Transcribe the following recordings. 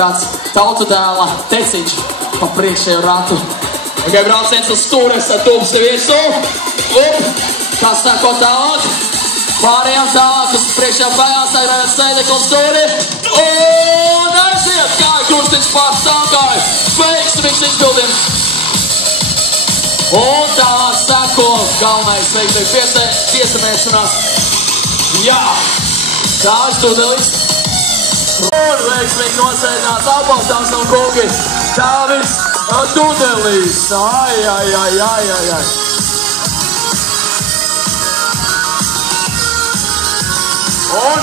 Tāds tautu dēla teciņš pa priekšēju ratu. Tikai brauciens uz stūres ar tūpsti virsū. Kas sako tālāk? Pārējām tālāk uz priekšējām kājām sagrājot sēdekli uz stūri. Un aiziet! Kāja krustiņš pār stāvkāju. Veiksmīgs izpildījums. Un tālāk sako galvenais veiksmīgi piesamēšanās. Jā! Tālāk stūdelis. Un veiksmīgi nosēdinās atbalstāms no kungi Tāvis Dudelis. Ai. Un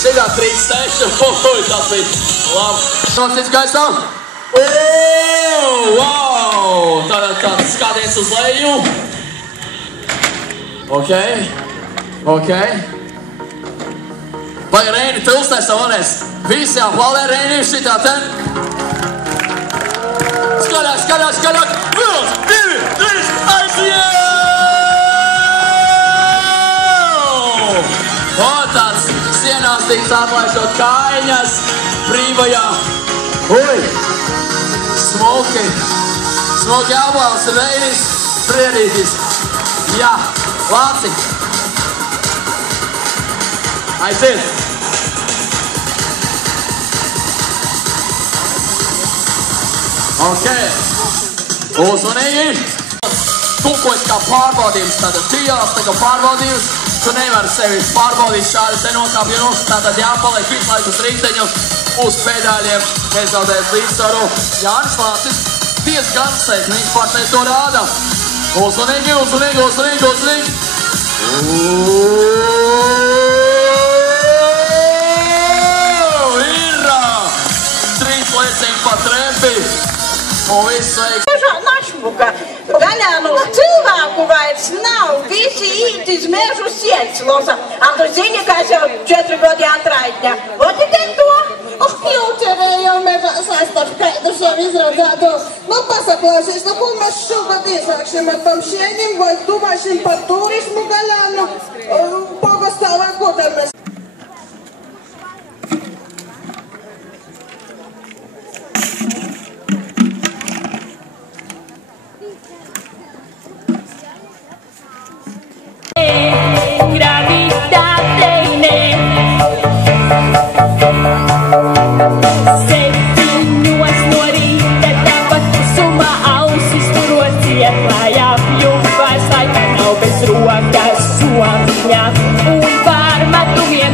šitā 3-6. Tas bija labi. Nocits gaisā. Wow! Tāds skādiens uz leju. Ok. Vai Reini Tulstē savarēs? Visi aplaudē Reini šitā ten. Skaļāk! 1, 2, 3, aiziet! O, tāds sienāstīgs atlaižot kājiņas brīvajā. Ui! Smuki aplausi Reinis Priedītis. Jā, Lāci. Aiziet! Ok. Uzmanīgi. Tulkojas kā pārbaudījums, tātad trijās tā kā pārbaudījums. Tu nevari sevi pārbaudīt šādi te nokāpjienos, tātad jāpaliek visu laiku uz riteņu, uz pedāļiem, nezaudēt līdzsvaru. Jānis Lācis diezgan sēknīgs partners to rāda. Uzmanīgi. Pa trepi un viss veiks. Našmuka Gaļānu cilvēku vairs nav, visi īt iz mežu siets losa. A tu zini, kas jau 4 gadi atraidņa. Oti ten to? Jūcerēju mežā sastāv skaidrs jau izradzētu. Pasaklāsies, ko mēs šogad iesāksim ar tam šieņiem, vai domāsim par turismu Gaļānu pogastā vai ko tad mēs. Rokas somņa un pārmetumiem.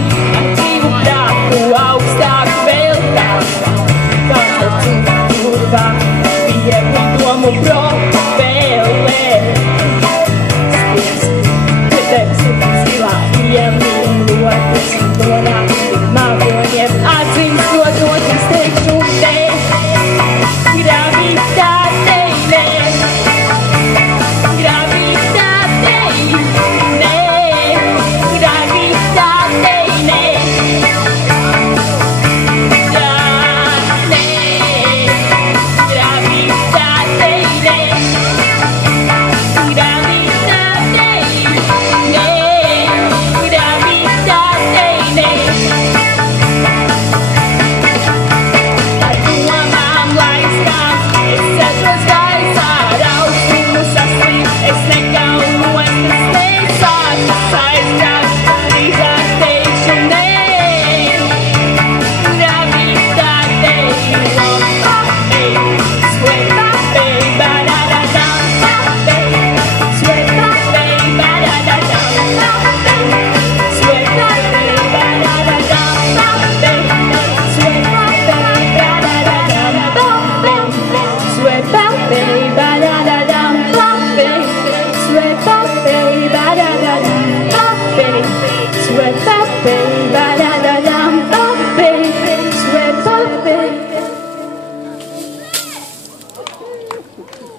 Paldies!